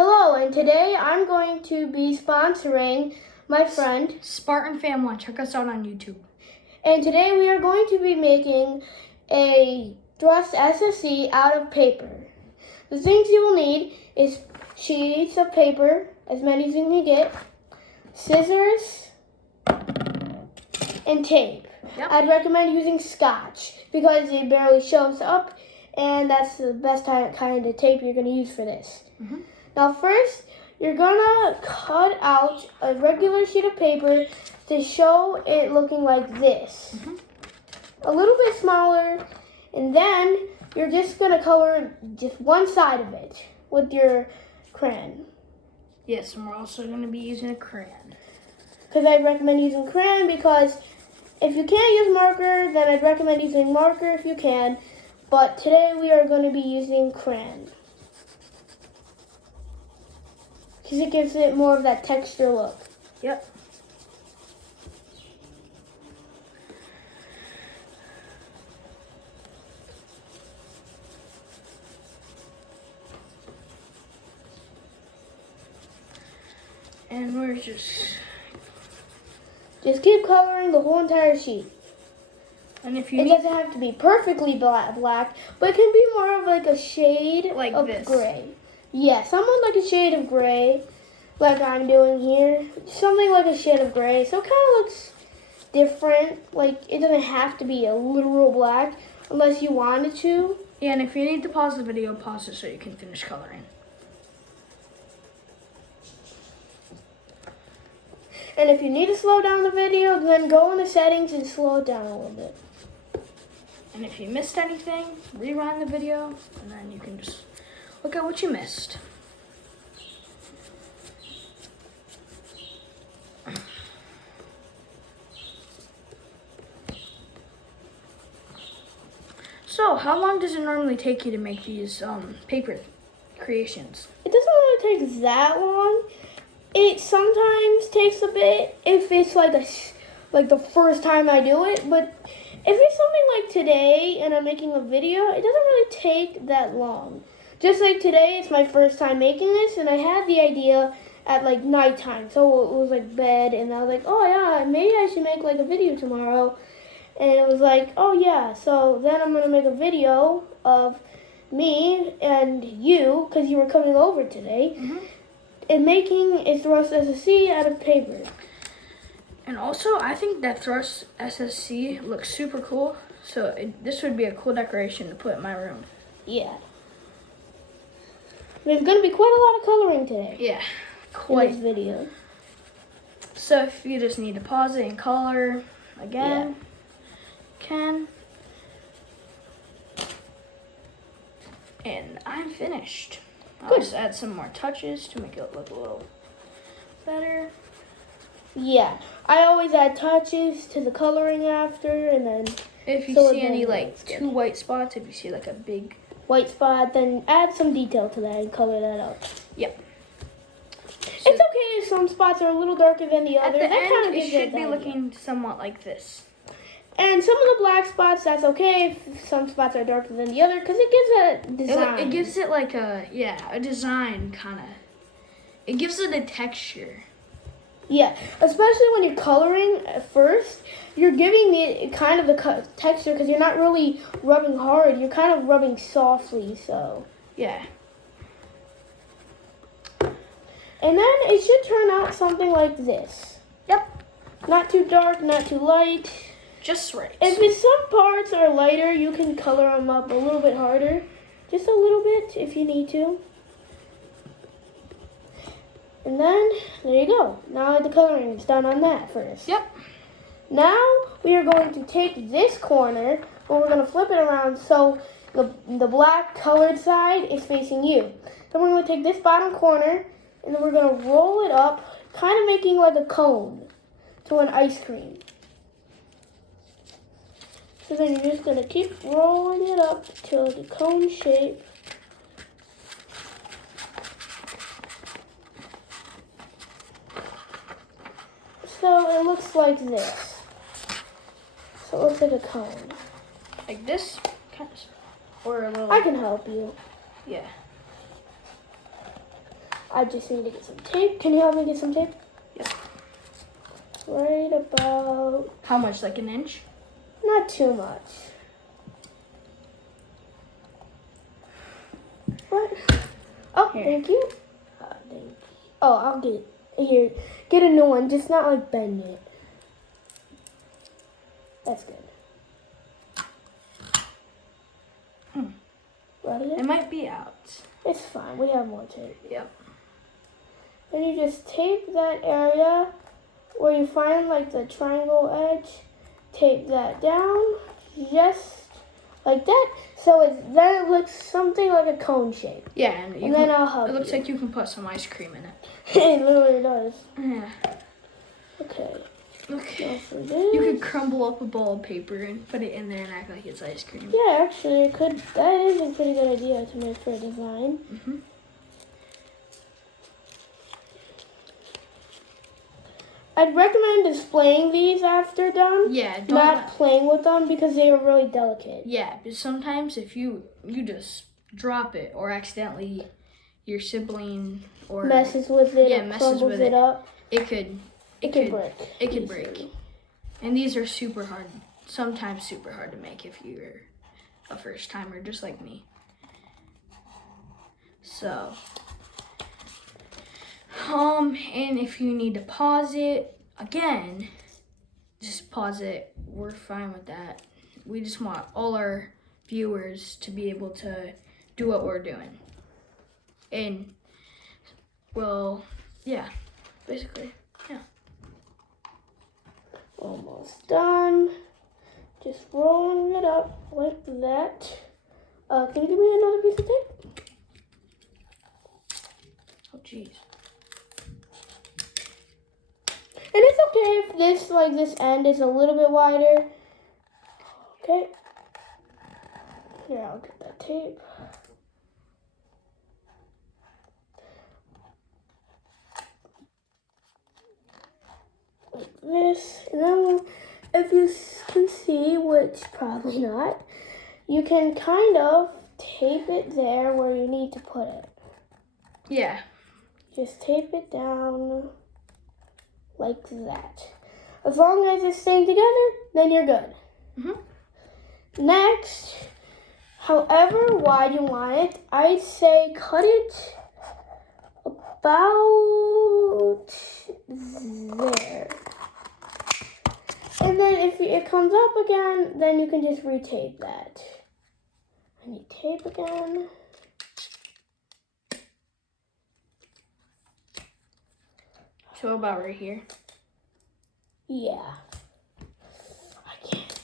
Hello, and today I'm going to be sponsoring my friend Spartan Fam 1. Check us out on YouTube. And today we are going to be making a thrust SSC out of paper. The things you will need is sheets of paper, as many as you can get, scissors, and tape. Yep. I'd recommend using Scotch because it barely shows up, and that's the best kind of tape you're going to use for this. Mm-hmm. Now first, you're gonna cut out a regular sheet of paper to show it looking like this. Mm-hmm. A little bit smaller, and then you're just gonna color just one side of it with your crayon. Yes, and we're also going to be using a crayon. Because I recommend using crayon because if you can't use marker, then I'd recommend using marker if you can. But today we are going to be using crayon. Because it gives it more of that texture look. Yep. And we're just keep coloring the whole entire sheet. and if you It need doesn't have to be perfectly black, but it can be more of like a shade Like of this. gray. Yeah, somewhat like a shade of gray, like I'm doing here. Something like a shade of gray, so it kind of looks different. Like it doesn't have to be a literal black unless you wanted to. and if you need to pause the video, pause it so you can finish coloring. And if you need to slow down the video, then go into settings and slow it down a little bit. And if you missed anything, rewind the video and then you can just look at what you missed. So, how long does it normally take you to make these paper creations? It doesn't really take that long. It sometimes takes a bit if it's like the first time I do it, but if it's something like today and I'm making a video, it doesn't really take that long. Just like today, it's my first time making this, and I had the idea at like nighttime, so it was like bed, and I was like, oh yeah, maybe I should make like a video tomorrow. And it was like, oh yeah, so then I'm gonna make a video of me and you, because you were coming over today, and making a thrust SSC out of paper. And also, I think that thrust SSC looks super cool. So this would be a cool decoration to put in my room. Yeah. There's gonna be quite a lot of coloring today Yeah, in this video. So if you just need to pause it and color again, can. And I'm finished. I'll Good. just add some more touches to make it look a little better. Yeah, I always add touches to the coloring after, and then If you So see then any like it's good. 2 white spots, if you see like a big, white spot, then add some detail to that and color that out. yep. It's okay if some spots are a little darker than the At other. the That end, kind of it gives should be that idea. looking somewhat like this. And some of the black spots, that's okay if some spots are darker than the other, because it gives a design. It gives it like a design kind of. It gives it a texture. Yeah, especially when you're coloring at first, you're giving it kind of the texture because you're not really rubbing hard. You're kind of rubbing softly, so. Yeah. And then it should turn out something like this. Yep. Not too dark, not too light. Just right. If some parts are lighter, you can color them up a little bit harder. Just a little bit if you need to. And then, there you go. Now the coloring is done on that first. Yep. Now we are going to take this corner, and we're going to flip it around so the black colored side is facing you. Then we're going to take this bottom corner, and then we're going to roll it up, kind of making like a cone to an ice cream. So then you're just going to keep rolling it up till the cone shape. So it looks like this. So it looks like a cone. Like this, kind of, or a little. I can help you. Yeah. I just need to get some tape. Can you help me get some tape? Yeah. Right about, How much? Like an inch? not too much. What? Oh, Here. thank you. Thank you. Oh, I'll get here. Get a new one. Just not like bend it. That's good. Ready? It might be out. It's fine. We have more tape. Yep. Then you just tape that area where you find like the triangle edge. Tape that down, just like that. So then it looks something like a cone shape. Yeah, and, And then I'll help it looks you. like you can put some ice cream in it. It literally does. Yeah. Okay. Okay. Now for this. You could crumble up a ball of paper and put it in there and act like it's ice cream. Yeah, actually, it could. That is a pretty good idea to make for a design. Mhm. I'd recommend displaying these after done, Yeah. not playing with them because they are really delicate. Yeah, but sometimes if you just drop it or accidentally your sibling or Messes with it, Yeah, or messes crumbles with it it. up. it could It could break. It could easily. break. And these are super hard. Sometimes super hard to make if you're a first timer just like me. So and if you need to pause it again, just pause it. We're fine with that. We just want all our viewers to be able to do what we're doing. And well, yeah, basically. Almost done. Just rolling it up like that. Can you give me another piece of tape? Oh jeez. And it's okay if this end is a little bit wider. Okay. Here, I'll get that tape. Like this. And then if you can see, which probably not, you can kind of tape it there where you need to put it. Yeah. Just tape it down like that. As long as it's staying together, then you're good. Mhm. Next, however wide you want it, I'd say cut it about there. And then if it comes up again, then you can just retape that. And you tape again. So about right here. Yeah. I can't.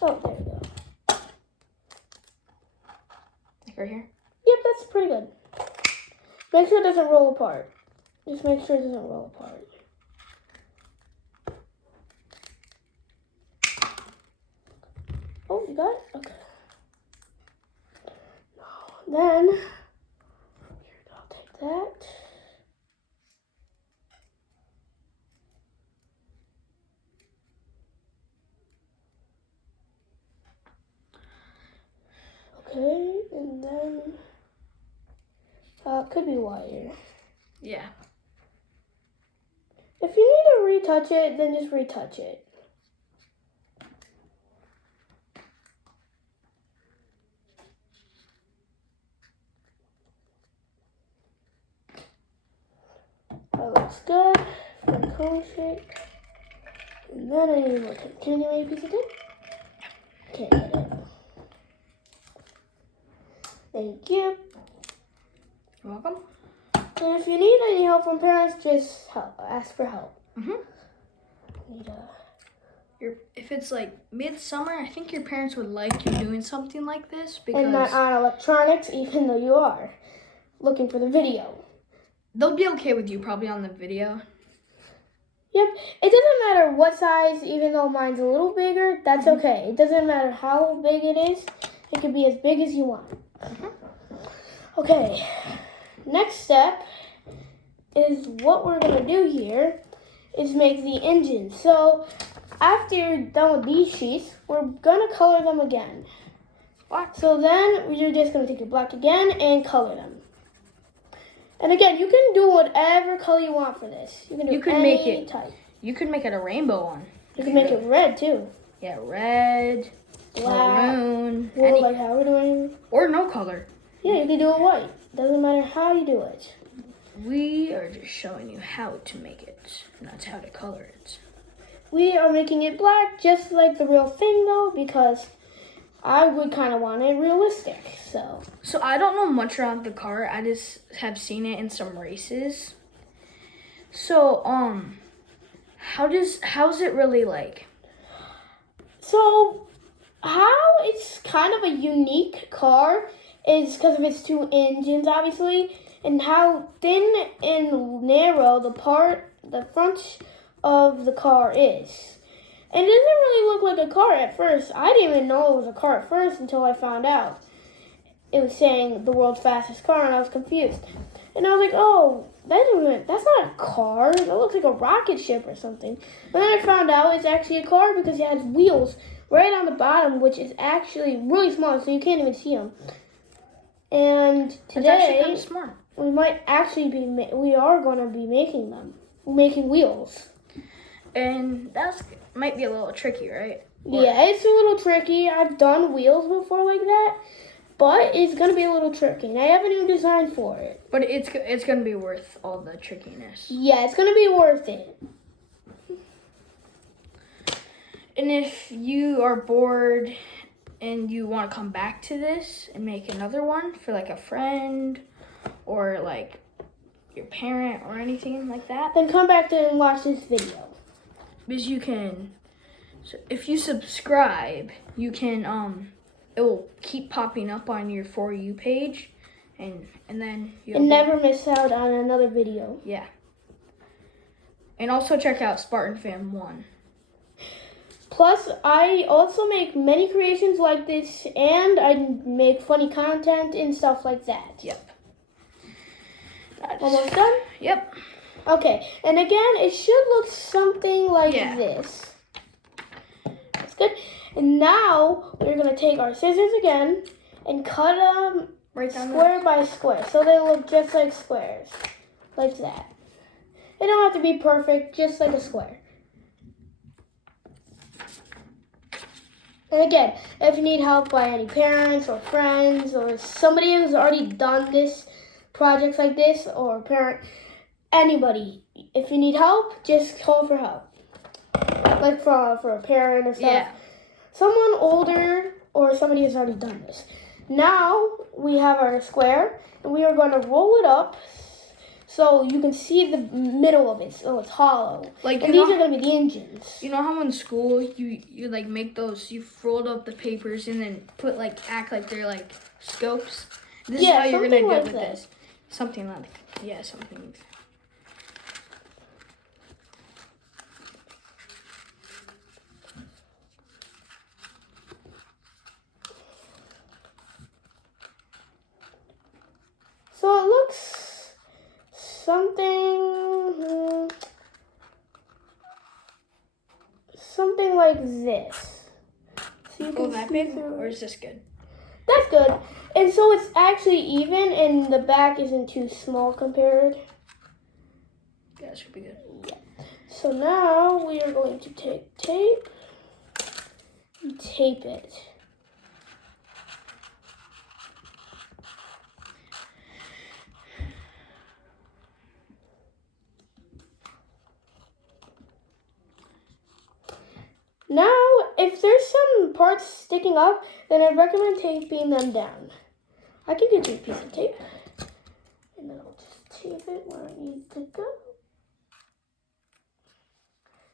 Oh, there we go. Like right here. Yep, that's pretty good. Make sure it doesn't roll apart. Just make sure it doesn't roll apart. Oh, you got it? Okay. Then, I'll take that. Okay, and then it could be wider. Yeah. If you need to retouch it, then just retouch it. That looks good for the cone shape. And then I need more tape. Can you give me a piece of tape? Can't get it. Thank you. You're welcome. And if you need any help from parents, just ask for help. Mhm. Need If it's like midsummer, I think your parents would like you doing something like this because and not on electronics, even though you are looking for the video. they'll be okay with you probably on the video. Yep. It doesn't matter what size, even though mine's a little bigger, that's okay. It doesn't matter how big it is. It can be as big as you want. Okay. Next step is what we're going to do here is make the engine. So after you're done with these sheets, we're going to color them again. Black. So then you're just going to take your black again and color them. And again, you can do whatever color you want for this. You can do You could any make it- type. You could make it a rainbow one. You can make it red too. Yeah, red, Black. maroon, Well, like how we're doing. or no color. Yeah, you can do it white. Doesn't matter how you do it. We are just showing you how to make it, not how to color it. We are making it black just like the real thing though, because I would kind of want it realistic. So I don't know much about the car. I just have seen it in some races. So how's it really like? So how it's kind of a unique car is because of its two engines, obviously, and how thin and narrow the front of the car is. And it doesn't really look like a car at first. I didn't even know it was a car at first until I found out. It was saying the world's fastest car, and I was confused. And I was like, oh, that's not a car. That looks like a rocket ship or something. And then I found out it's actually a car because it has wheels right on the bottom, which is actually really small, so you can't even see them. And It's actually today, kind of smart. we are going to be making wheels. And might be a little tricky, right? Yeah, it's a little tricky. I've done wheels before like that, but it's going to be a little tricky. And I have a new design for it. But it's gonna be worth all the trickiness. Yeah, it's going to be worth it. And if you are bored and you want to come back to this and make another one for like a friend or like your parent or anything like that, Then come back and watch this video. because you can, so if you subscribe, you can it will keep popping up on your For You page, and then you'll And never miss out on another video. yeah. And also check out Spartan Fam 1. Plus, I also make many creations like this, and I make funny content and stuff like that. Yep. That is- Almost done? Yep. Okay, and again, it should look something like Yeah. this. That's good. And now, we're going to take our scissors again and cut them Right down square by square, so they look just like squares. Like that. They don't have to be perfect, just like a square. And again, if you need help by any parents or friends or somebody who's already done this, projects like this, or parent, anybody, if you need help, just call for help. Like for a parent or stuff. Yeah. Someone older or somebody who's already done this. Now we have our square, and we are going to roll it up so you can see the middle of it, so it's hollow. Like, And these are going to be the engines. You know how in school you like make those, you fold up the papers and then act like they're like scopes? This is Yeah, how you're gonna do something it like with that. this. Something like something like that. So it looks something like this. So you Oh, can that see big? through Or it. is this good? That's good. And so it's actually even, and the back isn't too small compared. Yeah, that should be good. So now we are going to take tape and tape it. Now, if there's some parts sticking up, then I'd recommend taping them down. I can get you a piece of tape. And then I'll just tape it where it needs to go.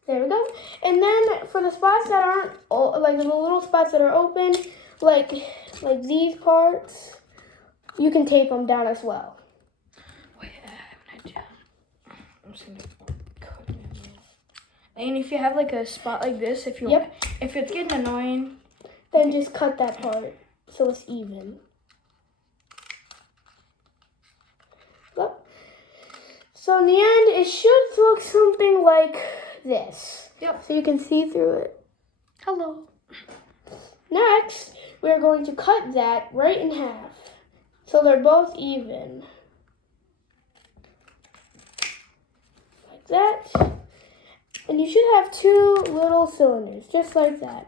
There we go. And then for the spots that aren't, like the little spots that are open, like these parts, you can tape them down as well. Wait, I have an idea. I'm just gonna cut it. And if you have like a spot like this, if it's getting annoying, Then just cut that part so it's even. Yep. So in the end, it should look something like this. Yep. So you can see through it. hello. Next, we're going to cut that right in half. So they're both even. that. And you should have 2 little cylinders, just like that.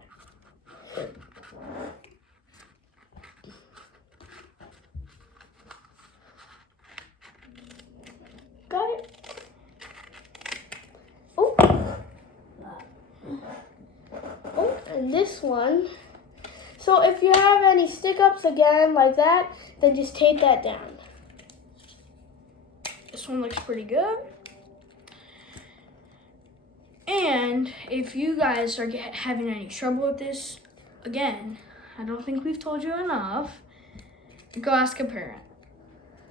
Got it? Oh. Oh, and this one. So if you have any stick-ups again like that, then just tape that down. This one looks pretty good. And if you guys are having any trouble with this, again, I don't think we've told you enough. Go ask a parent.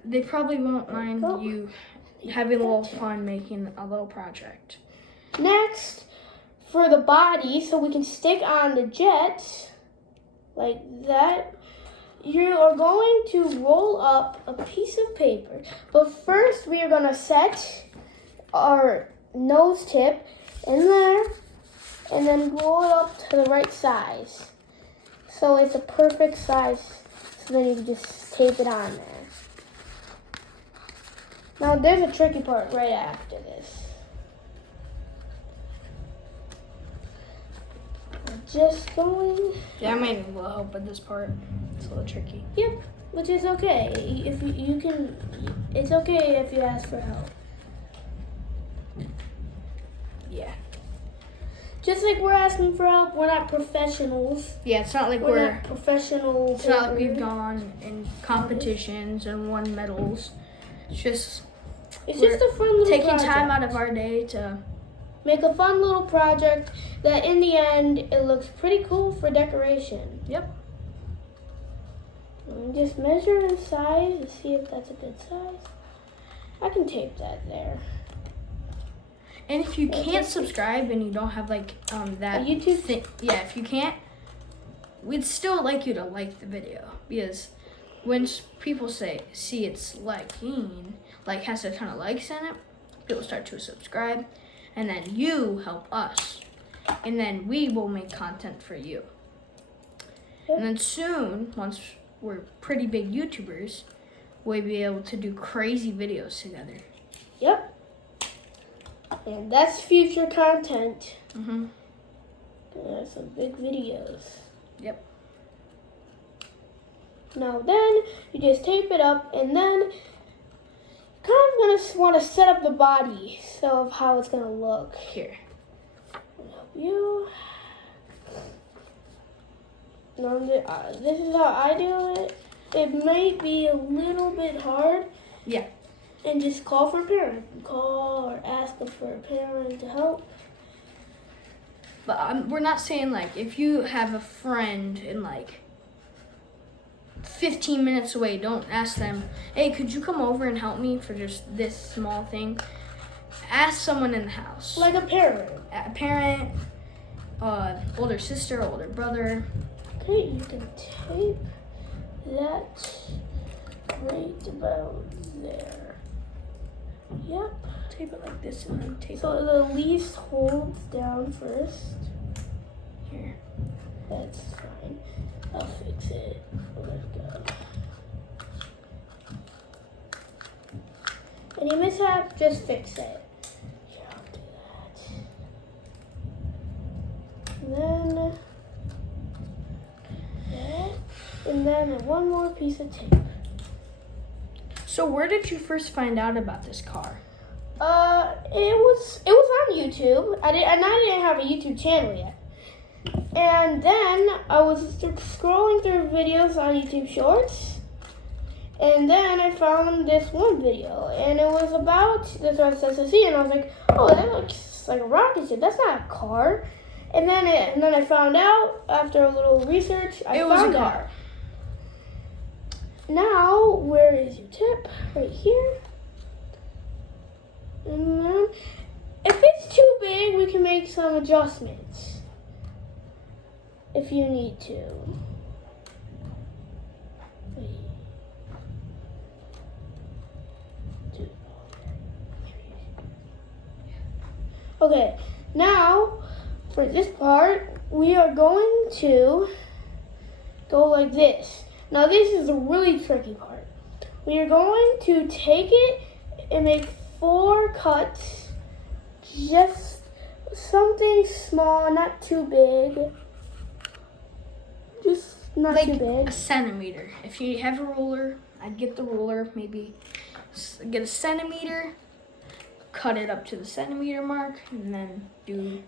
They probably won't mind you having a little fun making a little project. Next, for the body, so we can stick on the jets like that, you are going to roll up a piece of paper. But first, we are going to set our nose tip in there and then roll it up to the right size. So it's a perfect size. So then you can just tape it on there. Now there's a tricky part right after this. Just going. Yeah, I might need a little help with this part. It's a little tricky. Yep, which is okay. If you can, it's okay if you ask for help. Yeah. Just like we're asking for help, we're not professionals. Yeah, it's not like We're not professional. It's not like we've gone in competitions and won medals. It's just a fun little taking project. time out of our day to Make a fun little project that in the end, it looks pretty cool for decoration. Yep. And just measure in size and see if that's a good size. I can tape that there. And if you can't subscribe and you don't have like that A YouTube thing, yeah, if you can't, we'd still like you to like the video, because when people see it's liking, like has a ton of likes in it, people start to subscribe, and then you help us, and then we will make content for you. Yep. And then soon, once we're pretty big YouTubers, we'll be able to do crazy videos together. Yep. And that's future content. Mm-hmm. That's some big videos. Yep. Now then, you just tape it up, and then kind of gonna want to set up the body, so of how it's gonna look. Here. I'll help you. Now, this is how I do it. It may be a little bit hard. Yeah. And just call for a parent. Call or ask for a parent to help. But we're not saying like if you have a friend in like 15 minutes away, don't ask them, hey, could you come over and help me for just this small thing? Ask someone in the house. Like a parent. A parent, older sister, older brother. Okay, you can tape that right about there. Yep. Tape it like this and then tape So it the least holds down first. here. That's fine. I'll fix it. Let's go. Any mishap, just fix it. Here, I'll do that. And then one more piece of tape. So where did you first find out about this car? It was on YouTube. I didn't have a YouTube channel yet. And then I was scrolling through videos on YouTube Shorts, and then I found this one video, and it was about this SSC, and I was like, oh, that looks like a rocket ship. That's not a car. And then I found out after a little research, It was a car. Now, where is your tip? Right here. And then, if it's too big, we can make some adjustments. If you need to. Okay, now for this part, we are going to go like this. Now this is the really tricky part. We are going to take it and make 4 cuts just something small, not too big. Just not like too big. a centimeter. If you have a ruler, I'd get the ruler, maybe get a centimeter, cut it up to the centimeter mark, and then do.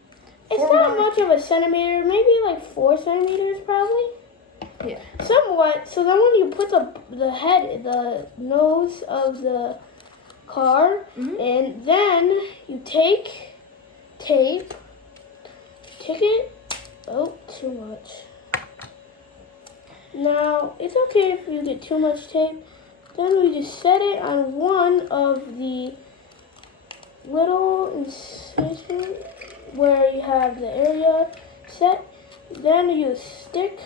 It's 4 not mark. much of a centimeter, maybe like 4 centimeters probably. Yeah. Somewhat. So then when you put the nose of the car, Mhm. and then you take tape, oh, too much. Now, it's okay if you get too much tape. Then we just set it on one of the little incision where you have the area set. Then you stick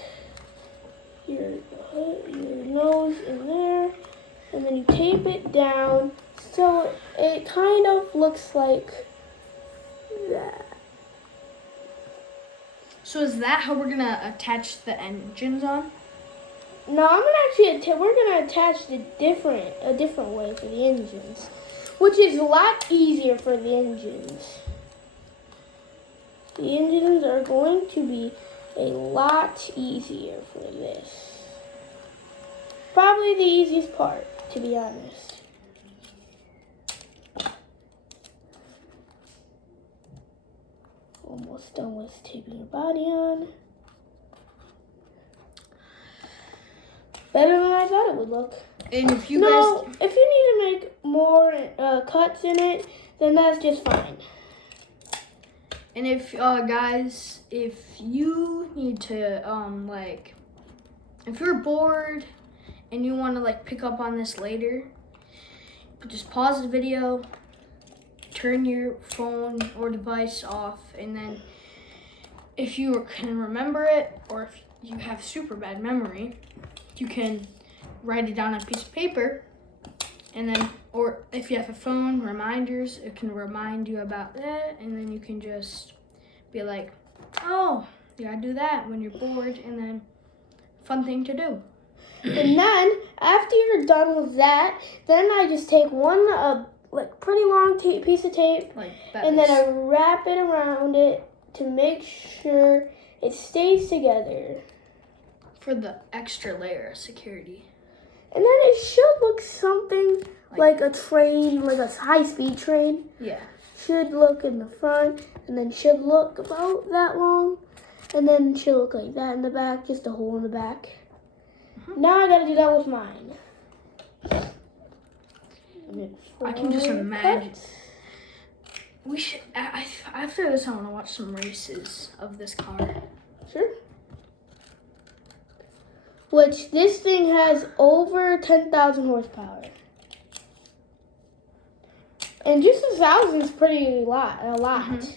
your nose in there, and then you tape it down so it kind of looks like that. So is that how we're gonna attach the engines on? Now I'm gonna actually we're gonna attach a different way for the engines, which is a lot easier for the engines. The engines are going to be a lot easier for this. Probably the easiest part, to be honest. Almost done with taping your body on. Better than I thought it would look. And if you No, guys, if you need to make more cuts in it, then that's just fine. and if guys, if you need to like, if you're bored and you want to like pick up on this later, just pause the video, turn your phone or device off, and then if you can remember it, or if you have super bad memory, you can write it down on a piece of paper, and then, or if you have a phone, reminders, it can remind you about that, and then you can just be like, oh, you gotta do that when you're bored, and then fun thing to do. And then after you're done with that, then I just take one like pretty long piece of tape, Like that. and then I wrap it around it to make sure it stays together. For the extra layer of security. And then it should look something like a train, like a high-speed train. Yeah. Should look in the front, and then should look about that long, and then should look like that in the back, just a hole in the back. Now I gotta do that with mine. I can just imagine. Cuts. We should. After this, I want to watch some races of this car. Sure. Which this thing has over 10,000 horsepower. And just 1,000 is a lot. Mhm.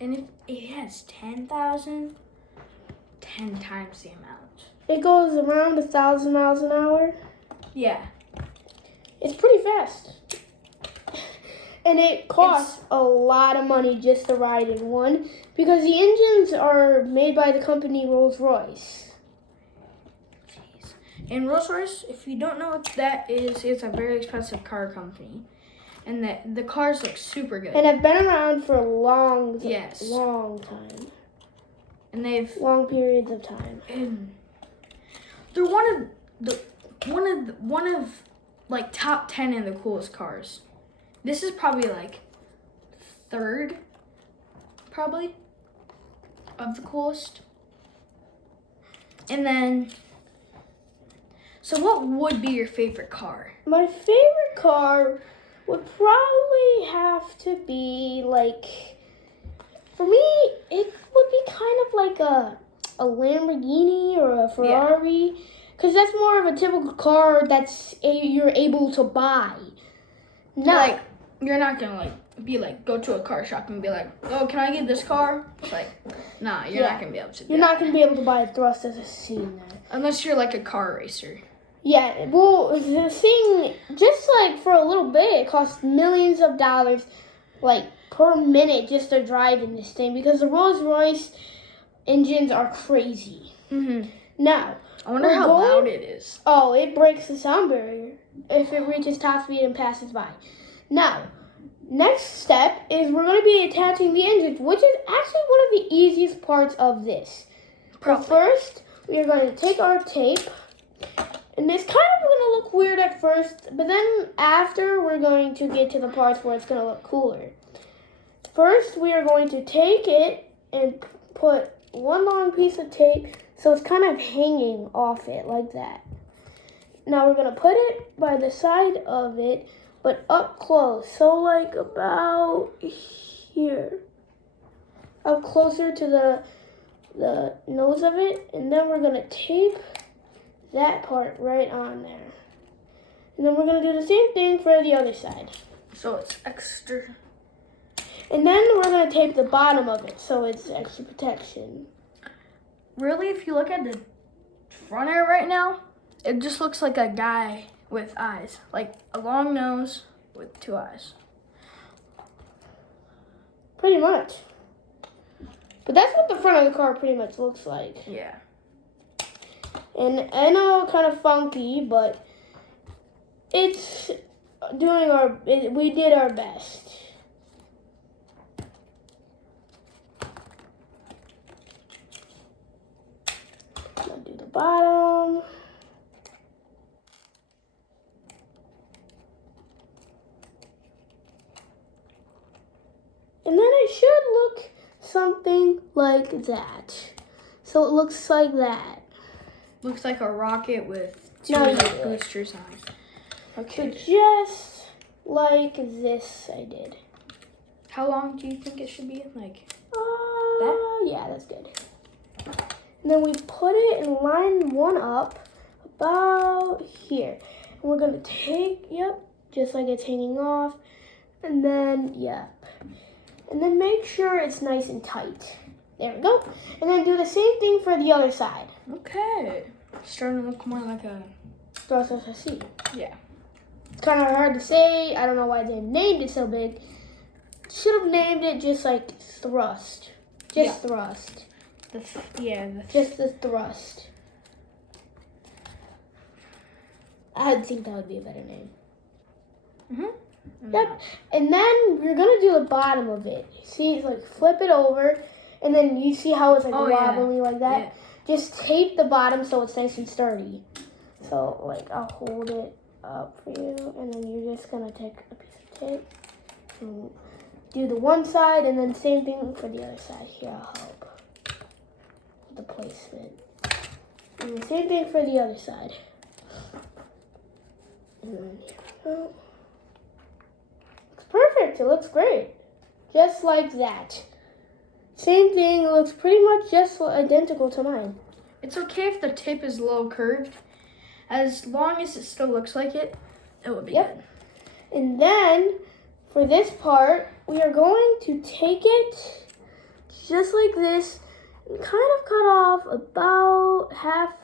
And if it has 10,000, 10 times the amount. It goes around 1,000 miles an hour. Yeah. It's pretty fast. And it costs a lot of money just to ride in one because the engines are made by the company Rolls-Royce. Jeez. And Rolls-Royce, if you don't know what that is, it's a very expensive car company. And the cars look super good. And have been around for a long time. And they've Long periods of time. and they're one of like top 10 in the coolest cars. This is probably like third, probably, of the coolest. And then, so what would be your favorite car? My favorite car would probably have to be like, for me, it would be kind of like a Lamborghini or a Ferrari, because that's more of a typical car you're able to buy. No, Like, you're not gonna go to a car shop and be like, oh, can I get this car? It's like, nah, you're not gonna be able to do you're that. not going to be able to buy a thrust as a scene there. Unless you're like a car racer. Yeah, well, the thing, just like for a little bit, it costs millions of dollars, like per minute, just to drive in this thing because the Rolls-Royce engines are crazy. Mm-hmm. Now, I wonder we're how going- loud it is. Oh, it breaks the sound barrier if it reaches top speed and passes by. Now, Next step is we're going to be attaching the engine, which is actually one of the easiest parts of this. But first, we are going to take our tape, and it's kind of going to look weird at first, but then after we're going to get to the parts where it's going to look cooler. First, we are going to take it and put one long piece of tape so it's kind of hanging off it like that. Now we're going to put it by the side of it, but up close, so like about here. Up closer to the nose of it, and then we're going to tape that part right on there. And then we're going to do the same thing for the other side. So it's extra. And then we're going to tape the bottom of it so it's extra protection. Really, if you look at the front of it right now, it just looks like a guy with eyes. Like a long nose with 2 eyes. Pretty much. But that's what the front of the car pretty much looks like. Yeah. And I know kind of funky, but it's we did our best. Now do the bottom. And then it should look something like that. So it looks like that. Looks like a rocket with 2 No, like, yeah. boosters on. So Okay. just like this I did. How long do you think it should be? Like Yeah, that's good. And then we put it and line one up about here. And we're gonna take, just like it's hanging off. And then, And then make sure it's nice and tight. There we go. And then do the same thing for the other side. Okay. Starting to look more like a. Thrust. Yeah. It's kind of hard to say. I don't know why they named it so big. Should have named it just like thrust. Just thrust. Just the thrust. I think that would be a better name. Yep. And then we're gonna do the bottom of it. See, it's like flip it over, and then you see how it's like wobbly like that. Yeah. Just tape the bottom so it's nice and sturdy. So like I'll hold it up for you, and then you're just gonna take a piece of tape and do the one side, and then same thing for the other side. Here, I'll help with the placement. And the same thing for the other side. And then here we go. Looks perfect. It looks great. Just like that. Same thing. It looks pretty much just identical to mine. It's okay if the tip is a little curved. As long as it still looks like it, it would be good. And then, for this part, we are going to take it just like this and kind of cut off about half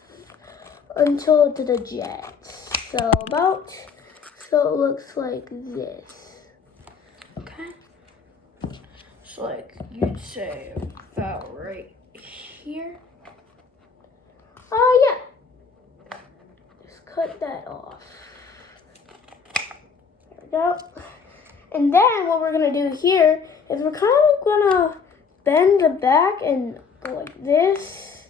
until to the jets. So it looks like this. Okay. So like you'd say about right here. Oh yeah. Just cut that off. There we go. And then what we're gonna do here is we're kind of gonna bend the back and go like this.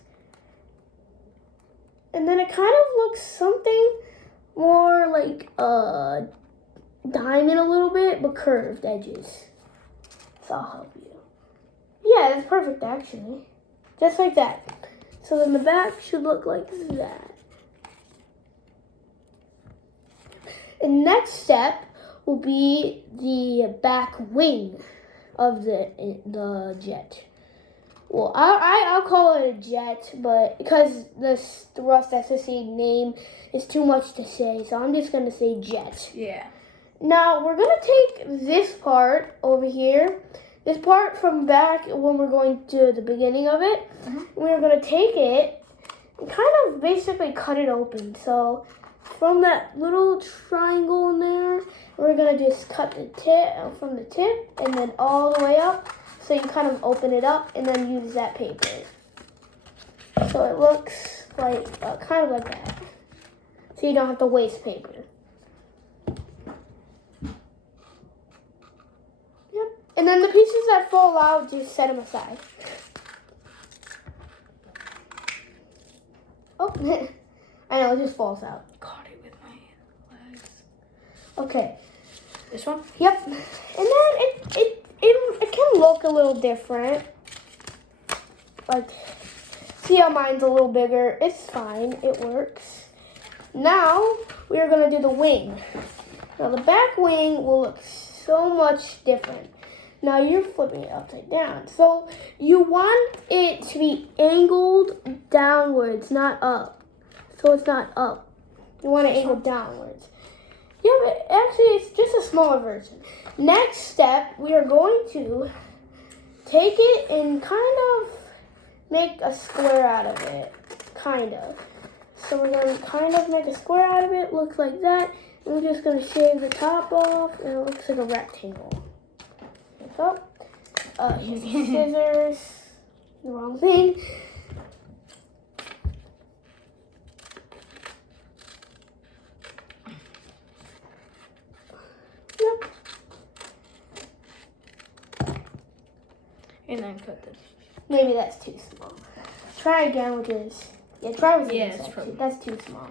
And then it kind of looks something more like a diamond a little bit, but curved edges. So I'll help you. Yeah, that's perfect actually. Just like that. So then the back should look like that. The next step will be the back wing of the jet. Well, I'll call it a jet, but because the Thrust SSC name is too much to say, so I'm just gonna say jet. Yeah. Now we're gonna take this part over here, this part from back when we're going to the beginning of it. We're gonna take it and kind of basically cut it open. So from that little triangle in there, we're gonna just cut the tip from the tip and then all the way up. So you kind of open it up and then use that paper. So it looks like kind of like that. So you don't have to waste paper. And then the pieces that fall out, just set them aside. Oh, I know, it just falls out. Caught it with my legs. Okay. This one? Yep. And then it can look a little different. Like, see how mine's a little bigger? It's fine. It works. Now, we are going to do the wing. Now, the back wing will look so much different. Now, you're flipping it upside down. So, you want it to be angled downwards, not up. So, it's not up. You want it angled downwards. Yeah, but actually, it's just a smaller version. Next step, we are going to take it and kind of make a square out of it. Kind of. So we're going to kind of make a square out of it. Looks like that. And we're just going to shave the top off. And it looks like a rectangle. So, here's the scissors. The wrong thing. Yep. And then cut this. Maybe that's too small. Try again with this. Yeah, try with Yeah, this. it's probably- That's too small.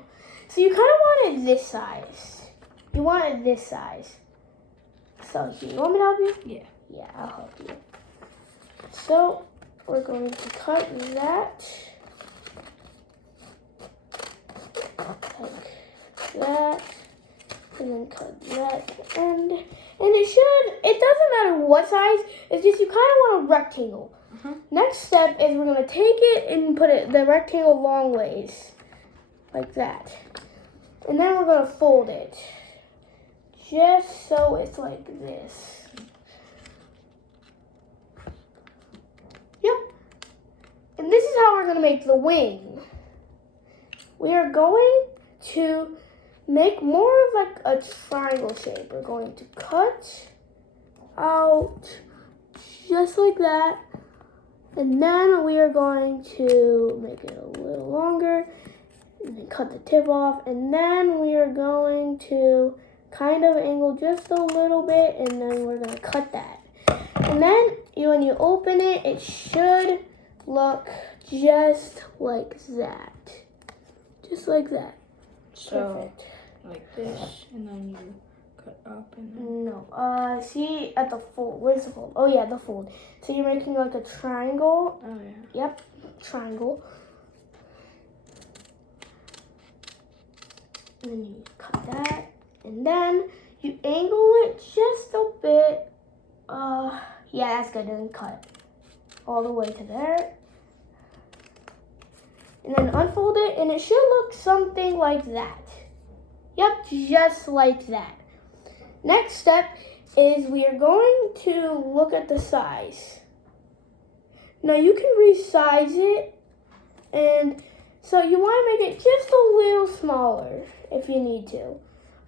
So you kind of want it this size. You want it this size. So here, you want me to help you? Yeah. Yeah, I'll help you. So we're going to cut that. Like that. And then cut that end. And it doesn't matter what size, it's just you kind of want a rectangle. Next step is we're going to take it and put it the rectangle long ways. Like that. And then we're going to fold it. Just so it's like this. Yep. And this is how we're going to make the wing. We are going to make more of like a triangle shape. We're going to cut out just like that. And then we are going to make it a little longer and then cut the tip off. And then we are going to kind of angle just a little bit and then we're going to cut that. And then when you open it, it should look just like that. Just like that. So, Perfect. like this, and then you cut up and then... No, see at the fold. Where's the fold? Oh yeah, the fold. So you're making like a triangle. Oh, yeah. Yep, triangle. And then you cut that. And then you angle it just a bit. Yeah, that's good. And then cut all the way to there. And then unfold it, and it should look something like that. Yep, just like that. Next step is we are going to look at the size. Now you can resize it, and so you want to make it just a little smaller if you need to.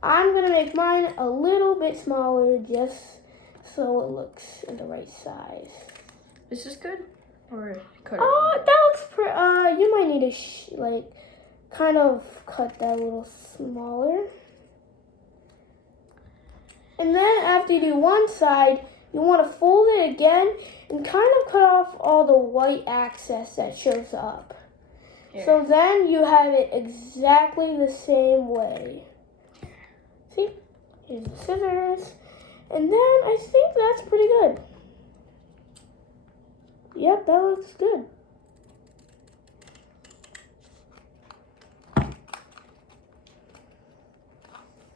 I'm going to make mine a little bit smaller just so it looks in the right size. Is this good? Or cut it? That looks you might need to kind of cut that a little smaller. And then after you do one side, you want to fold it again and kind of cut off all the white excess that shows up. Here. So then you have it exactly the same way. See? Here's the scissors. And then I think that's pretty good. Yep, that looks good.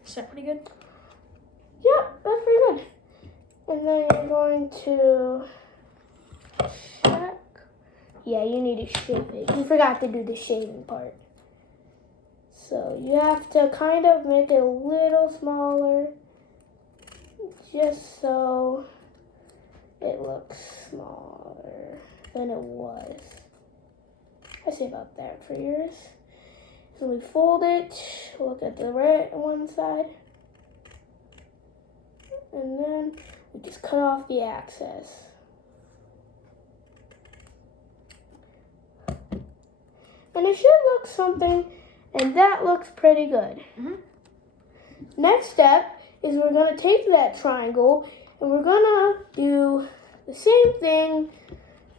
Is that pretty good? Yep, that's pretty good. And then you're going to check. Yeah, you need to shape it. You forgot to do the shaving part. So you have to kind of make it a little smaller just so it looks smaller than it was. I say about that for yours. So we fold it, look at the right one side, and then we just cut off the excess. And it should look something, and that looks pretty good. Mhm. Next step is we're going to take that triangle and And we're gonna do the same thing,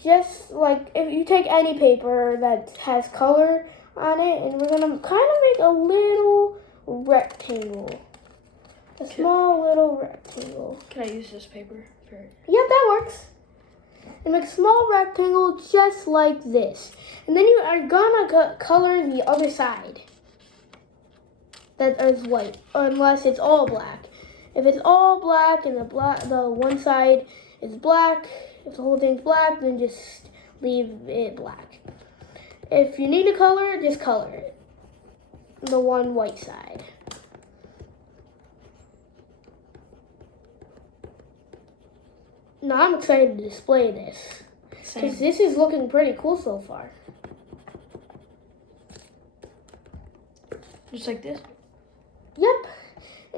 just like if you take any paper that has color on it, and we're gonna kind of make a little rectangle. A small little rectangle. Can I use this paper? Yep, that works. And make a small rectangle just like this. And then you are gonna color the other side. That is white, unless it's all black. If it's all black and the one side is black, if the whole thing's black, then just leave it black. If you need to color it, just color it. The one white side. Now I'm excited to display this, because this is looking pretty cool so far. Just like this? Yep.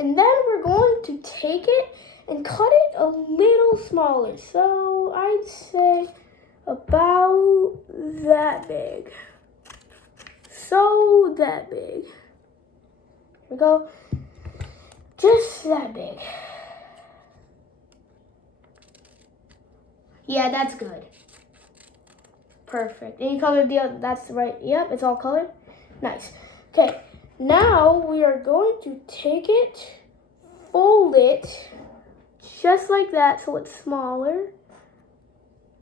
And then we're going to take it and cut it a little smaller. So I'd say about that big. So that big. Here we go. Just that big. Yeah, that's good. Perfect. And you colored the other, that's right. Yep, it's all colored. Nice. Okay, now we are going to take it, fold it, just like that so it's smaller.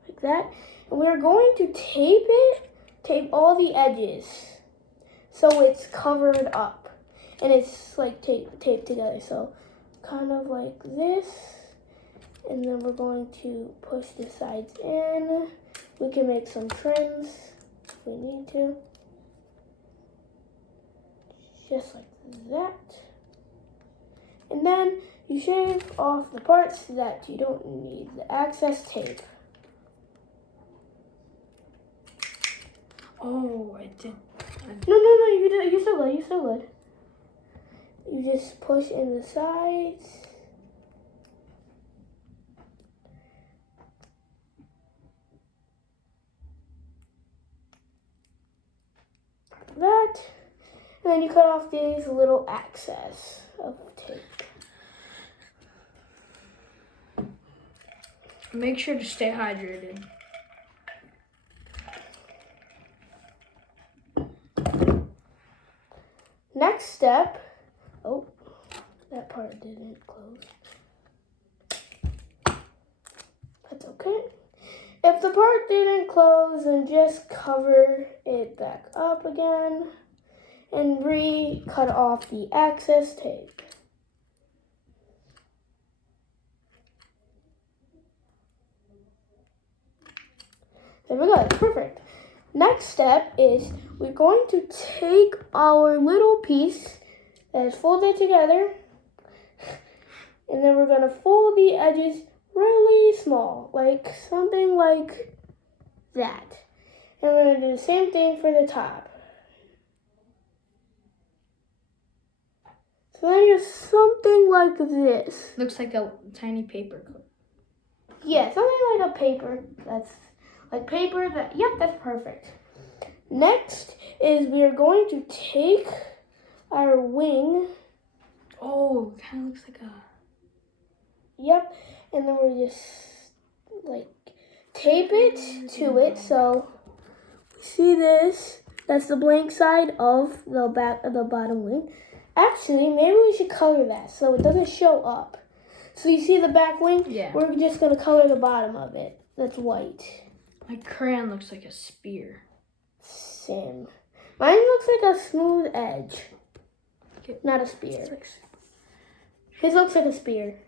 Like that. And we are going to tape all the edges so it's covered up. And it's like taped together. So kind of like this. And then we're going to push the sides in. We can make some trims if we need to. Just like that. And then you shave off the parts that you don't need the excess tape. Oh, I did. No, you're still good, you're still good. You just push in the sides. That, and then you cut off these little excess of tape. Make sure to stay hydrated. Next step, oh, that part didn't close. That's okay. If the part didn't close, then just cover it back up again and cut off the excess tape. There we go, that's perfect. Next step is we're going to take our little piece that is folded together, and then we're gonna fold the edges really small, like something like that. And we're gonna do the same thing for the top. So then you have something like this. Looks like a tiny paper clip. Yeah, something like a paper. That's like paper that, yep, that's perfect. Next is we are going to take our wing. Oh, kind of looks like a... Yep, and then we just like tape it to it. So see this? That's the blank side of the back of the bottom wing. Actually, maybe we should color that so it doesn't show up. So you see the back wing? Yeah. We're just gonna color the bottom of it. That's white. My crayon looks like a spear. Same. Mine looks like a smooth edge. Okay. Not a spear. His looks like a spear.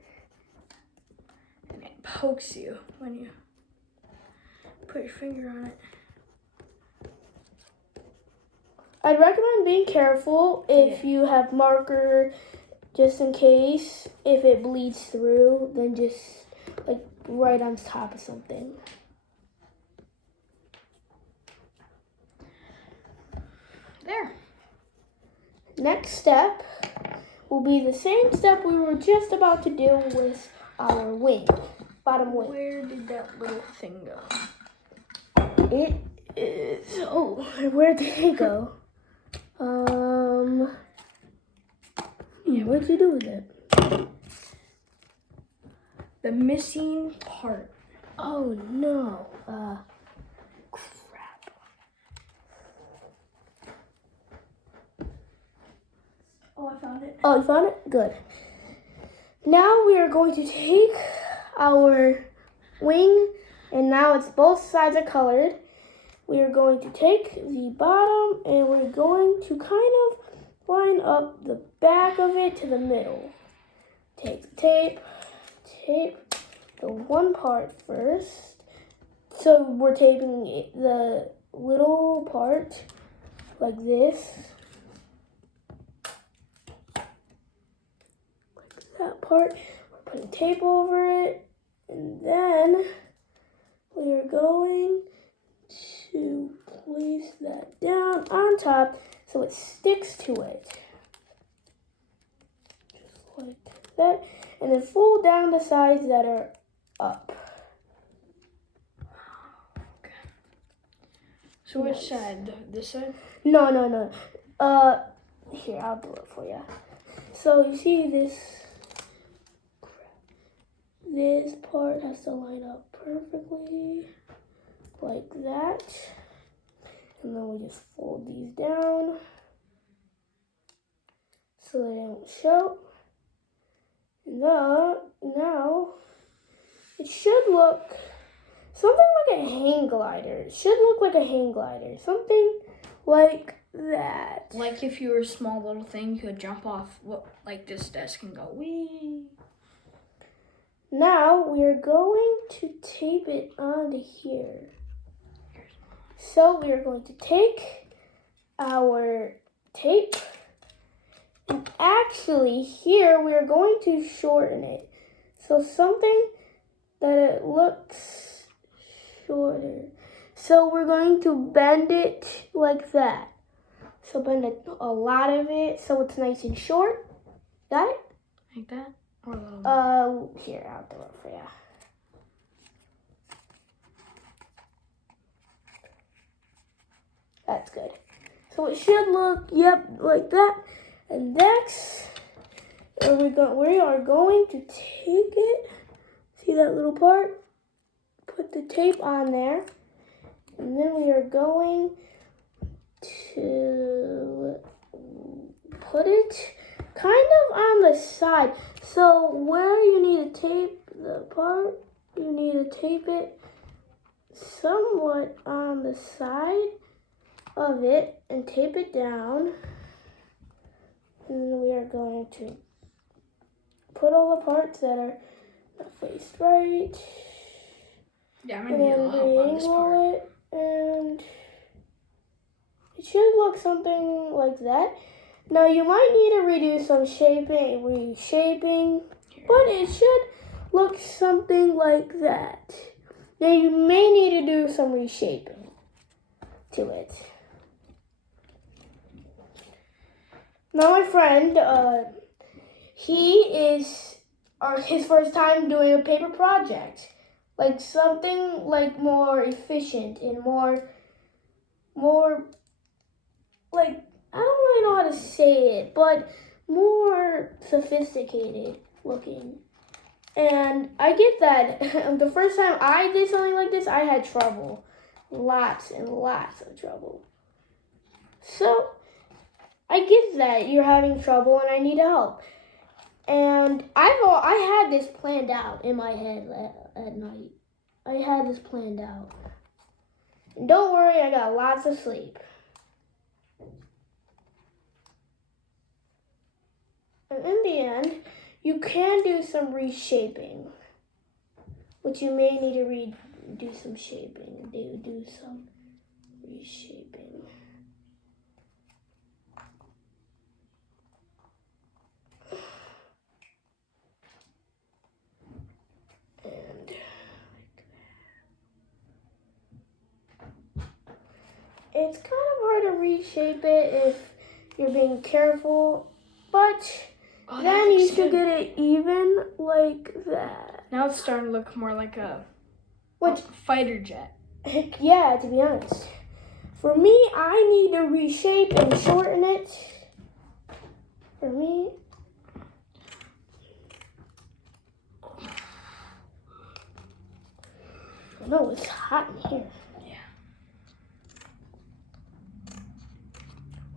And it pokes you when you put your finger on it. I'd recommend being careful if you have marker, just in case. If it bleeds through, then just like right on top of something. There. Next step will be the same step we were just about to do with our wing, bottom wing. Where did that little thing go? It is, oh, where did it go? Yeah, what did you do with it? the missing part. Oh no. Crap. Oh, I found it. Oh, you found it? Good. Now we are going to take our wing, and now it's both sides are colored. We are going to take the bottom and we're going to kind of line up the back of it to the middle. Take the tape the one part first. So we're taping the little part like this. Like that part. We're putting tape over it. And then we are going to place that down on top so it sticks to it. Just like that. And then fold down the sides that are up. Okay. So which side? This side? No. Here, I'll do it for you. So you see this part has to line up perfectly like that. And then we just fold these down so they don't show. Now it should look something like a hang glider. It should look like a hang glider. Something like that. Like if you were a small little thing, you could jump off like this desk and go wee. Now we're going to tape it onto here. So we are going to take our tape, and actually here we are going to shorten it. So something that it looks shorter. So we're going to bend it like that. So bend a lot of it so it's nice and short. Got it? Like that? Or a little more? Here, I'll do it for you. That's good. So it should look, like that. And next, we are going to take it. See that little part? Put the tape on there. And then we are going to put it kind of on the side. So where you need to tape the part, you need to tape it somewhat on the side of it and tape it down. And we are going to put all the parts that are not faced right. Yeah, I'm gonna need a little help on this part. It, and it should look something like that. Now you might need to redo some reshaping, but it should look something like that. Now you may need to do some reshaping to it. Now my friend, his first time doing a paper project. Like something like more efficient and more like, I don't really know how to say it, but more sophisticated looking. And I get that. The first time I did something like this, I had trouble. Lots and lots of trouble. So, I get that you're having trouble and I need help. And I had this planned out in my head at night. I had this planned out. And don't worry, I got lots of sleep. And in the end, you can do some reshaping, which you may need to do some shaping, do some reshaping. And it's kind of hard to reshape it if you're being careful, but then you should get it even like that. Now it's starting to look more like a Which, fighter jet. heck yeah, to be honest. For me, I need to reshape and shorten it. For me. no, it's hot in here. Yeah.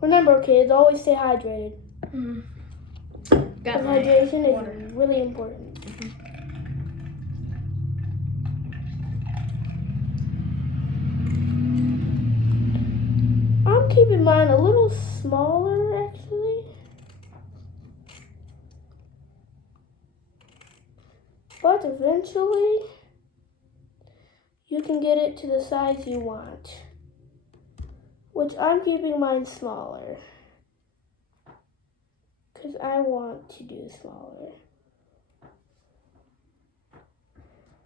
Remember, kids, always stay hydrated. Mm-hmm. Got Because my hydration water. is really important. I'm keeping mine a little smaller, actually. But eventually, you can get it to the size you want. Which I'm keeping mine smaller. Because I want to do smaller.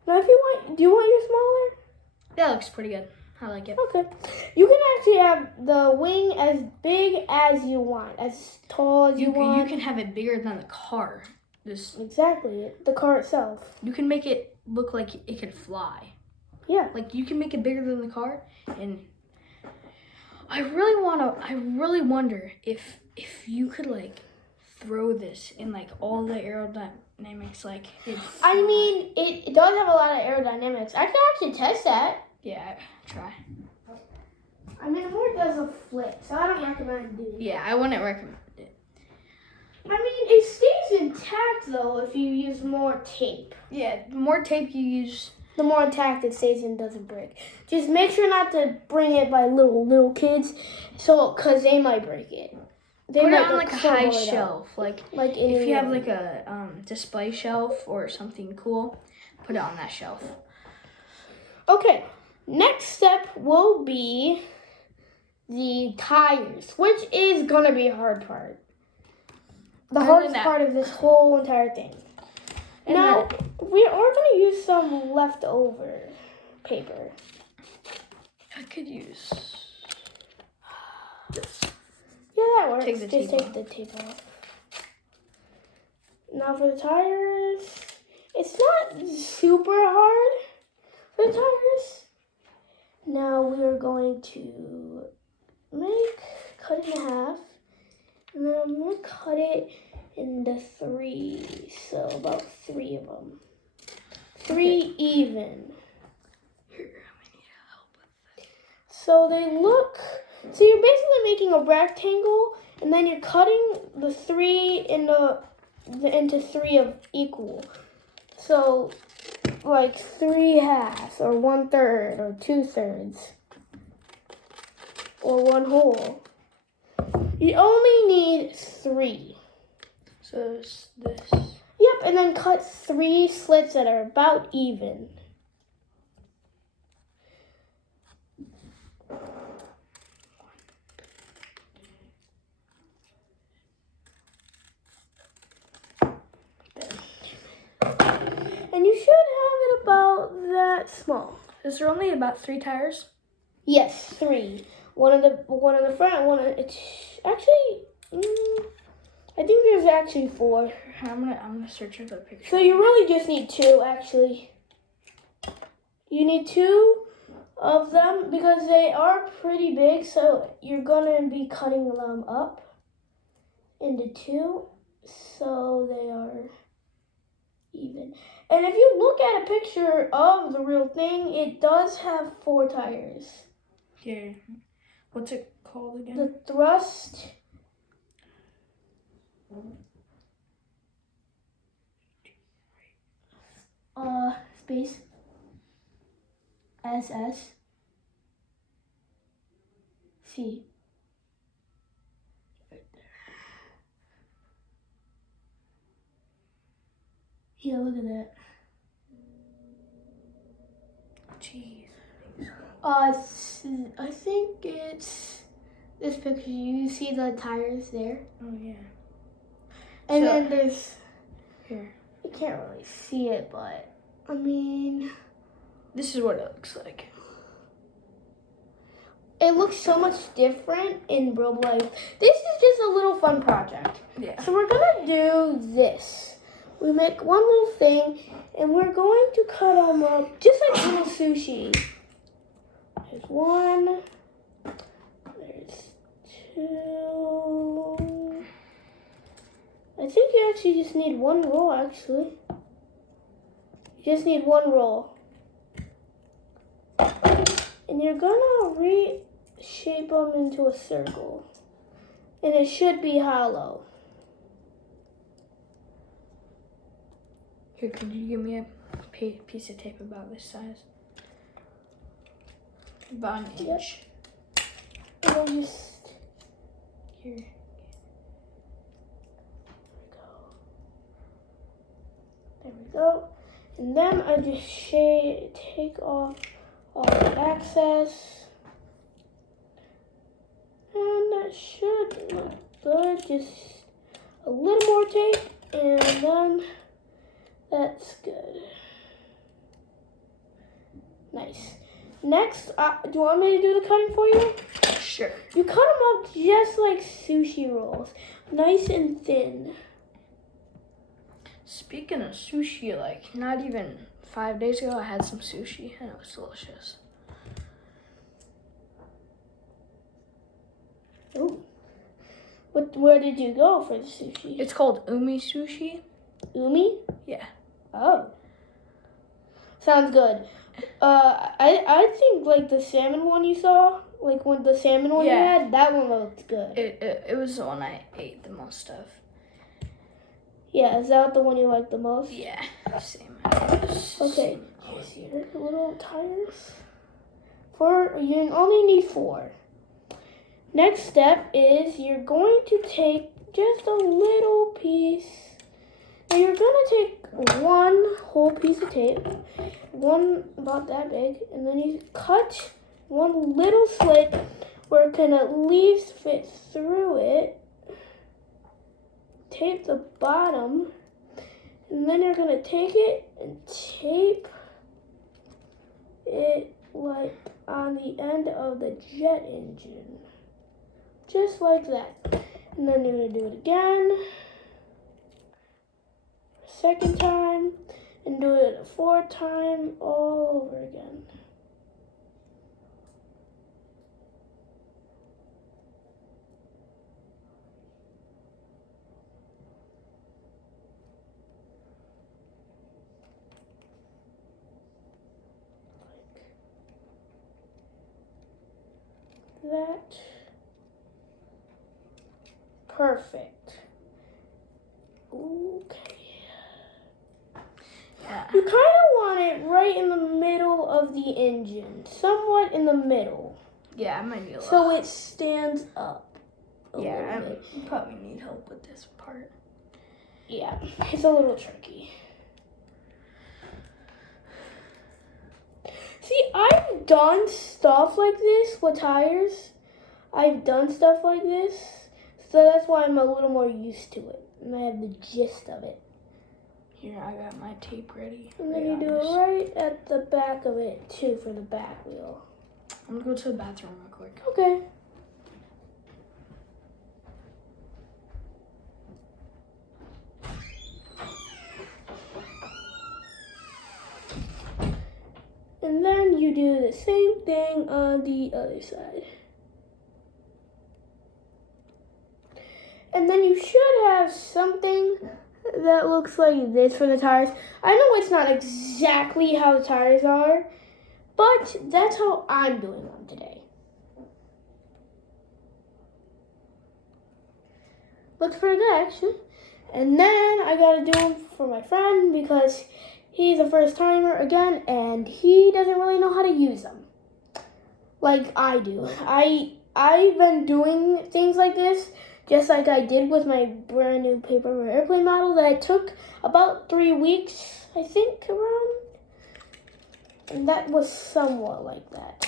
Now, if you want, do you want yours smaller? That looks pretty good. I like it. Okay. You can actually have the wing as big as you want, as tall as you want. You can have it bigger than the car. Exactly, the car itself. You can make it look like it can fly. Yeah. Like you can make it bigger than the car, and I really wonder if you could like throw this in like all the aerodynamics like it. I mean, it does have a lot of aerodynamics. I can actually test that. Yeah, try. I mean, more does a flip, so I don't recommend doing it. Yeah, I wouldn't recommend it. I mean, it stays intact though if you use more tape. Yeah, the more tape you use, the more intact it stays and doesn't break. Just make sure not to bring it by little kids, cause they might break it. They put it might on like a high shelf, like if you have like a display shelf or something cool, put it on that shelf. Okay, next step will be the tires, which is gonna be a hard part. The hardest part of this whole entire thing. And now, we are gonna use some leftover paper. I could use this. Yeah, that works. Take the Just tape take the tape off. Now for the tires, it's not super hard for the tires. Now we are going to cut it in half, and then I'm gonna cut it into 3, so about 3 of them. 3 even. Here, I need help with this. So so you're basically making a rectangle, and then you're cutting the 3 into 3 of equal. So like 3 halves, or 1/3, or 2/3, or 1 whole. You only need 3. So it's this. Yep, and then cut 3 slits that are about even. And you should have it about that small. Is there only about 3 tires? Yes, 3. One in the front, it's actually I think there's actually 4. I'm gonna search for the picture. So you really just need 2 actually. You need 2 of them because they are pretty big, so you're gonna be cutting them up into 2 so they are even. And if you look at a picture of the real thing, it does have 4 tires. Yeah. What's it called again? The thrust. Space. SS. C. Right there. Yeah, look at that. Jeez. I think it's this picture. You see the tires there? Oh yeah. And So- then there's, Here. you can't really see it, but I mean, This is what it looks like. it looks so much different in real life. This is just a little fun project. Yeah. So we're gonna do this. We make one little thing, and we're going to cut them up just like little sushi. There's 1. There's 2. I think you actually just need 1 roll, actually. You just need 1 roll. And you're gonna reshape them into a circle. And it should be hollow. Here, could you give me a piece of tape about this size? About an inch. And then just Here. there we go. And then I just take off all the excess. And that should look good. Just a little more tape, and then that's good. Nice. Next, do you want me to do the cutting for you? Sure. You cut them up just like sushi rolls, nice and thin. Speaking of sushi, like not even 5 days ago, I had some sushi and it was delicious. Ooh. Where did you go for the sushi? It's called Umi Sushi. Umi? Yeah. Oh. Sounds good. I think like the salmon one you saw, like when the salmon one you had, that one looked good. It was the one I ate the most of. Yeah, is that the one you like the most? Yeah, same. Okay, here's your little tires. You only need 4. Next step is you're going to take just a little piece. Now you're gonna take one whole piece of tape, one about that big, and then you cut one little slit where it can at least fit through it. Tape the bottom, and then you're gonna take it and tape it like on the end of the jet engine. Just like that. And then you're gonna do it again. Second time, and do it a 4th time all over again. Like that. Perfect. Okay. Yeah. You kind of want it right in the middle of the engine, somewhat in the middle, Yeah, I might need a little. so it stands up a Yeah, little bit. I probably need help with this part. Yeah, it's a little tricky. See, I've done stuff like this with tires. I've done stuff like this, so that's why I'm a little more used to it, and I have the gist of it. Here, I got my tape ready. And then you do it right at the back of it, too, for the back wheel. I'm gonna go to the bathroom real quick. Okay. And then you do the same thing on the other side. And then you should have something that looks like this for the tires. I know it's not exactly how the tires are, but that's how I'm doing them today. Looks pretty good, actually. And then I gotta do them for my friend because he's a first timer again, and he doesn't really know how to use them like I do. I've been doing things like this just like I did with my brand new paper airplane model that I took about 3 weeks, I think, around. And that was somewhat like that.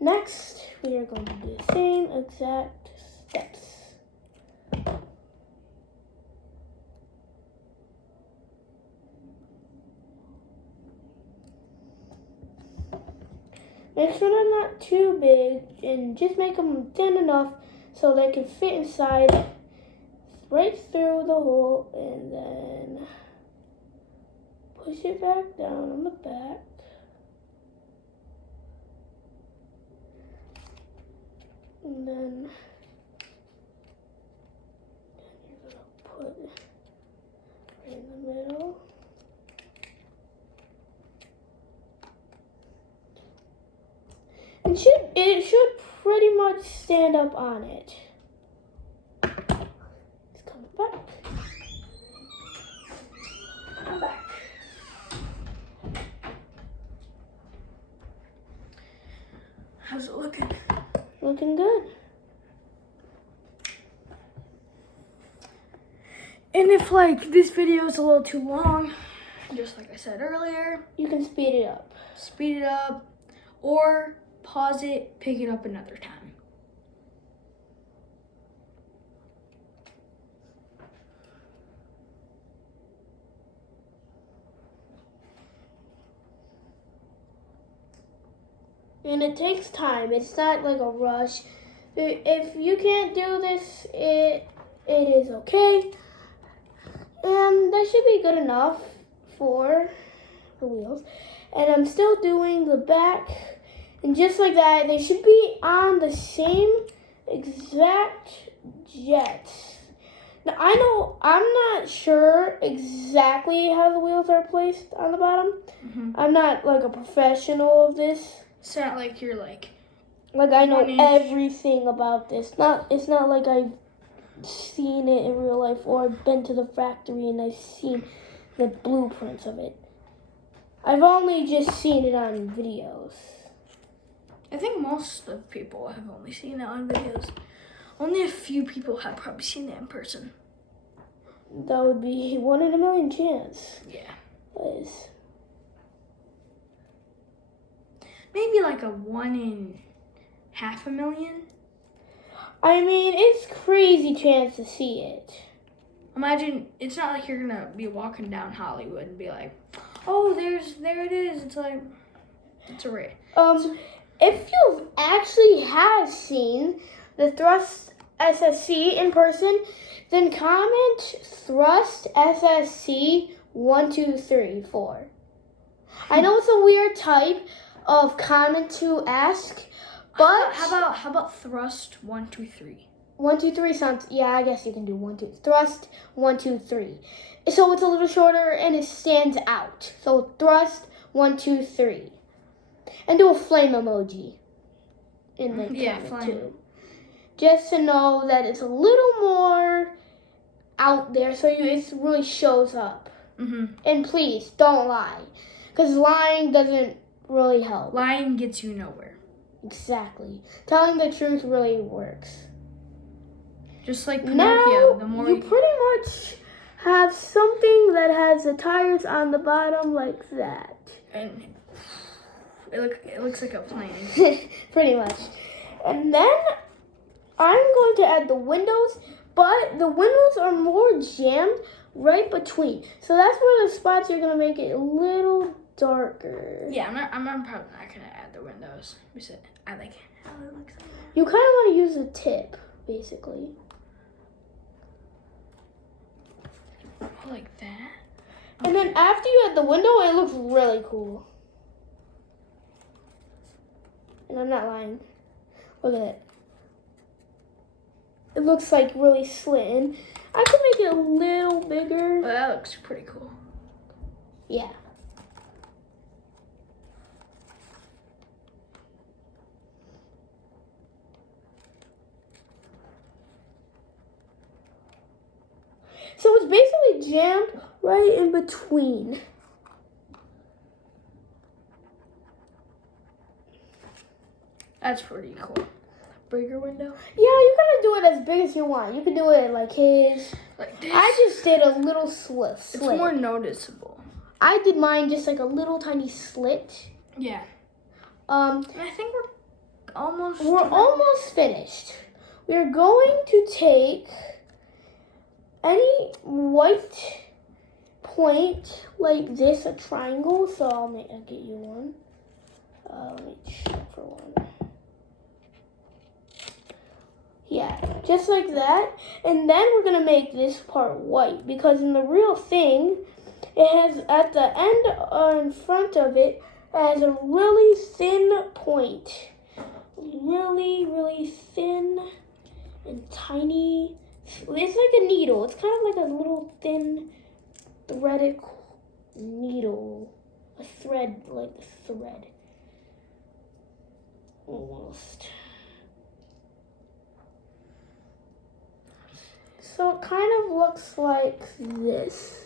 Next, we are going to do the same exact steps. Make sure they're not too big, and just make them thin enough so they can fit inside right through the hole, and then push it back down on the back. And then you're going to put it right in the middle. And it should pretty much stand up on it. It's coming back. Come back. How's it looking? Looking good. And if like this video is a little too long, just like I said earlier, You can speed it up. speed it up or pause it, pick it up another time. And it takes time. It's not like a rush. If you can't do this, it is okay. And that should be good enough for the wheels. And I'm still doing the back. And just like that, they should be on the same exact jets. Now, I know I'm not sure exactly how the wheels are placed on the bottom. Mm-hmm. I'm not like a professional of this. It's not like you're like, I know 1 inch. everything about this. It's not like I've seen it in real life or I've been to the factory and I've seen the blueprints of it. I've only just seen it on videos. I think most of people have only seen it on videos. Only a few people have probably seen it in person. That would be 1 in a million chance. Yeah. That is. Maybe like a 1 in half a million. I mean, it's crazy chance to see it. Imagine, it's not like you're gonna be walking down Hollywood and be like, oh, there it is. It's like, it's a rare. If you've actually have seen the Thrust SSC in person, then comment Thrust SSC 1234. I know it's a weird type of comment to ask, but How about thrust 1, 2, 3? 1, 2, 3 sounds. Yeah, I guess you can do 1, 2. Thrust 1, 2, 3. So it's a little shorter and it stands out. So thrust 1, 2, 3, and do a flame emoji in the comment flame. too, just to know that it's a little more out there, so it really shows up. Mm-hmm. And please don't lie, because lying doesn't really help. Lying gets you nowhere. Exactly. Telling the truth really works. Just like Now, Pinocchio, the more you pretty much have something that has the tires on the bottom like that. and it looks like a plane. Pretty much. And then I'm going to add the windows, but the windows are more jammed right between. So that's where the spots are going to make it a little darker. Yeah, I'm probably not gonna add the windows. I like how it looks like that. You kind of want to use the tip, basically. Like that. And then after you add the window, it looks really cool. And I'm not lying. Look at it. It looks like really slit. I could make it a little bigger. Well, that looks pretty cool. Yeah. So it's basically jammed right in between. That's pretty cool. Bigger window? Yeah, you gotta do it as big as you want. You can do it like his. Like this. I just did a little slit. It's more noticeable. I did mine just like a little tiny slit. Yeah. And I think we're almost almost finished. We're going to take any white point like this, a triangle. So I'll get you one. Let me check for one. Yeah, just like that. And then we're gonna make this part white, because in the real thing, it has at the end in front of it, has a really thin point. Really, really thin and tiny. It's like a needle. It's kind of like a little thin threaded needle. A thread, like a thread. Almost. So it kind of looks like this.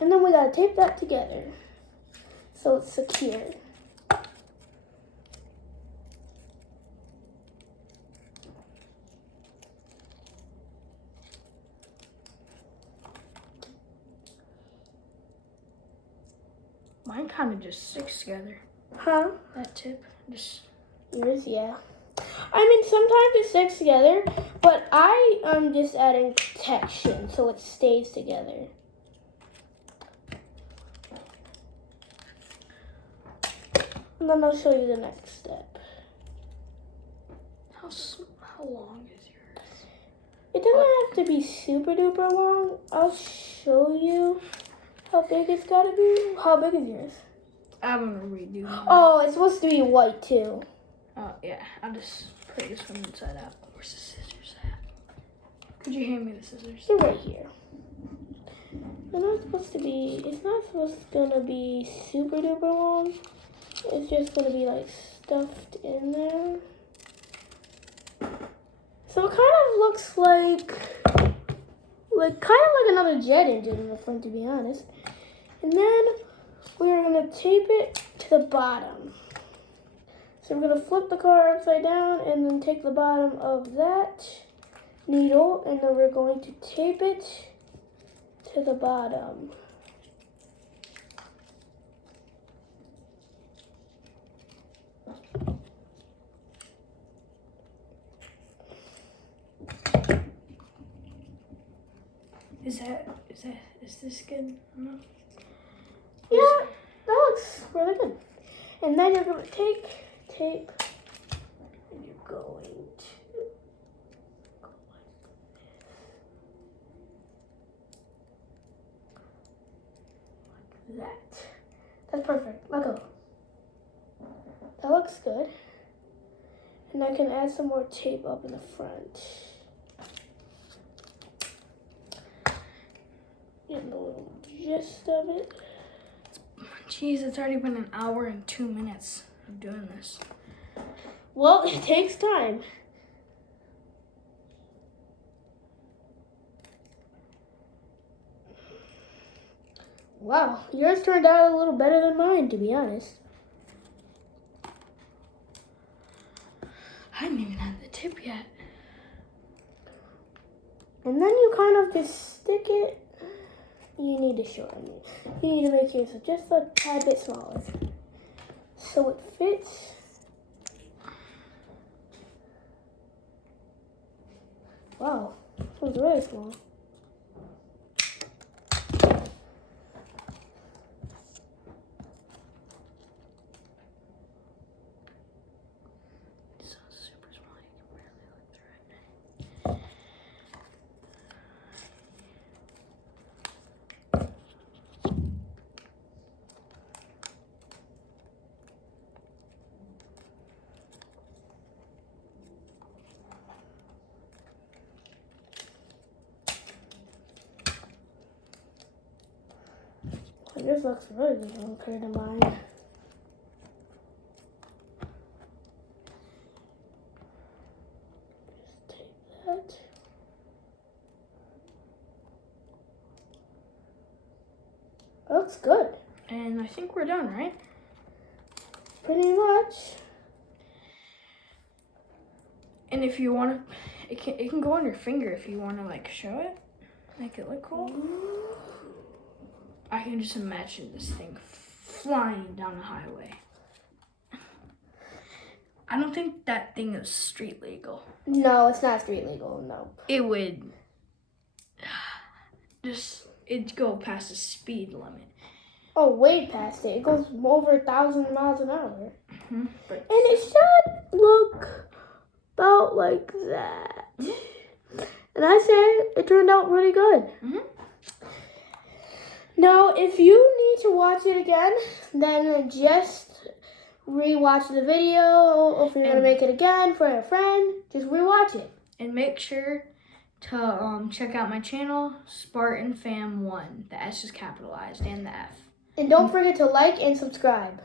And then we gotta tape that together so it's secure. Mine kind of just sticks together. Huh? That tip just. Yours, yeah. I mean, sometimes it sticks together, but I am just adding protection so it stays together. And then I'll show you the next step. How long is yours? It doesn't have to be super duper long. I'll show you how big it's gotta be. How big is yours? I'm gonna redo mine. Oh, it's supposed to be white too. Oh, yeah. I'll just put this one inside out. Where's the scissors at? Could you hand me the scissors? They're right here. It's not supposed to be, it's not supposed to be super duper long. It's just gonna be like stuffed in there. So it kind of looks like kind of like another jet engine in the front, to be honest. And then we're gonna tape it to the bottom. So we're gonna flip the car upside down and then take the bottom of that needle and then we're going to tape it to the bottom. Is this good enough? Yeah, that looks really good. And then you're going to take tape and you're going to go like that. That's perfect. Let go. That looks good. And I can add some more tape up in the front. Getting the little gist of it. Jeez, it's already been an hour and 2 minutes of doing this. Well, it takes time. Wow, yours turned out a little better than mine, to be honest. I didn't even have the tip yet. And then you kind of just stick it. You need to shorten it. You need to make yours just a tad bit smaller. So it fits. Wow, it was really small. It's so super small, you can barely look through it. Yours looks really good compared to mine. Just take that. That looks good. And I think we're done, right? Pretty much. And if you want to, it can go on your finger if you want to like show it, make it look cool. I can just imagine this thing flying down the highway. I don't think that thing is street legal. No, it's not street legal, no. It would it'd go past the speed limit. Oh, way past it. It goes over 1,000 miles an hour. Mm-hmm. And it should look about like that. And I say it turned out really good. Mm-hmm. Now, if you need to watch it again, then just rewatch the video. Or if you're going to make it again for a friend, just rewatch it. And make sure to check out my channel, Spartan Fam 1. The S is capitalized and the F. And don't forget to like and subscribe.